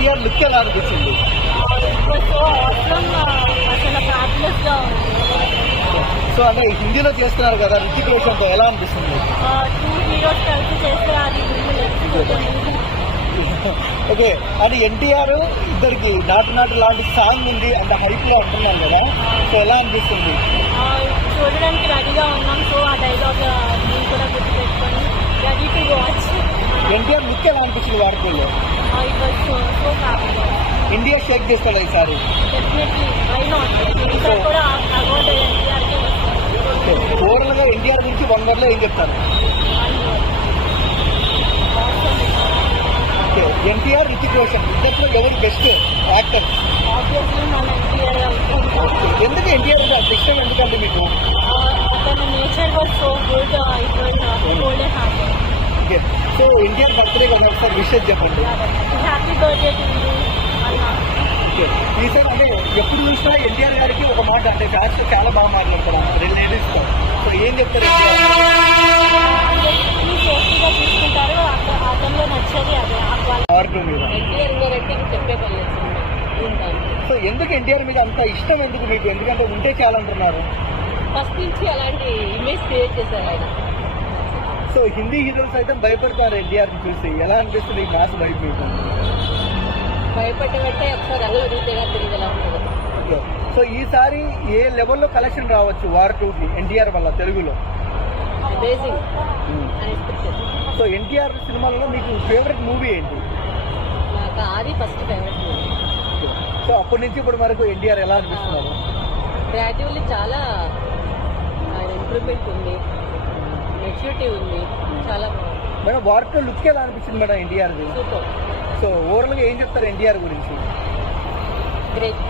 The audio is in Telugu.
ఎన్టీఆర్ లుక్ ఎలా అనిపించింది? సో అంటే హిందీలో చేస్తున్నారు కదా, రితిక్ రోషన్తో ఎలా అనిపిస్తుంది? ఓకే, అది ఎన్టీఆర్ ఇద్దరికి నాటు నాటు లాంటి సాంగ్ ఉంది అంటే హైప్ లో అంటున్నాను కదా, సో ఎలా అనిపిస్తుంది? చూడడానికి రెడీగా ఉన్నాం. సో ఆ డైలాగ్ కూడా గుర్తుపెట్టుకొని ready to watch. NTR look ఎలా అనిపించింది వార్తల్లో? ఇండియా షేక్ చేస్తాడు ఈసారి. ఓవరాల్ గా ఎన్టీఆర్ గురించి 1 word లో ఏం చెప్తారు? ఎన్టీఆర్, రితిక్ రోషన్ ఇద్దరు ఎవరు బెస్ట్ యాక్టర్? ఎందుకు ఎన్టీఆర్ అంత ఇష్టం ఎందుకంటే మీకు? సో ఎన్టీఆర్ బర్త్డే కదా, ఒకసారి విషయం చెప్పండి. Happy birthday. ఈసారి అంటే ఎప్పుడు చూసినా ఎన్టీఆర్ గారికి ఒక మాట అంటే ఫ్యాన్స్ చాలా బాగా మాట్లాడతారు 2 లేడీస్ తో. సో ఏం చెప్తారు? సేఫ్టీగా తీసుకుంటారు. అతనిలో నచ్చేది అదే సో ఎందుకు ఎన్టీఆర్ మీద అంత ఇష్టం ఎందుకు మీకు? ఎందుకంటే ఉంటే చాలంటున్నారు. ఫస్ట్ నుంచి అలాంటి ఇమేజ్ క్రియేట్ చేశారు ఆయన. సో హిందీ హీరోస్ అయితే భయపడతారు ఎన్టీఆర్ చూసి. ఎలా అనిపిస్తుంది ఈ మ్యాచ్ బయట మీకు? భయపడ్డబట్టే ఒకసారి అలా తిరిగితేగా తిరిగి ఎలా ఉంటుంది. సో ఈసారి ఏ లెవెల్లో కలెక్షన్ రావచ్చు వార్ 2కి ఎన్టీఆర్ వల్ల తెలుగులో? అమేజింగ్. సో ఎన్టీఆర్ సినిమాలలో మీకు ఫేవరెట్ మూవీ ఏంటి? నాకు ఆది ఫస్ట్ ఫేవరెట్ మూవీ. సో అప్పటి నుంచి ఇప్పుడు వరకు ఎన్టీఆర్ ఎలా అనిపిస్తున్నారు? గ్రాడ్యువల్లీ చాలా ఆయన ఇంప్రూవ్మెంట్ ఉంది, మెచ్యూరిటీ ఉంది, చాలా మేడం వార్ 2 లుక్ ఎలా అనిపించింది మేడం ఎన్టీఆర్? సూపర్. సో ఓవరాల్గా ఏం చెప్తారు ఎన్టీఆర్ గురించి? గ్రేట్.